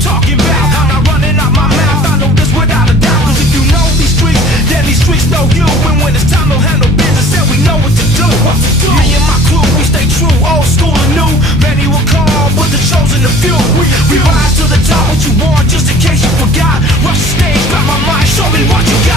talking about? I'm not running out my mouth, I know this without a doubt. Cause if you know these streets, then these streets know you. And when it's time to handle business, then we know what to do. Me and my crew, we stay true, old school and new. Many will call, but the chosen a few. We rise to the top, what you want, just in case you forgot. Rush the stage, grab my mind, show me what you got.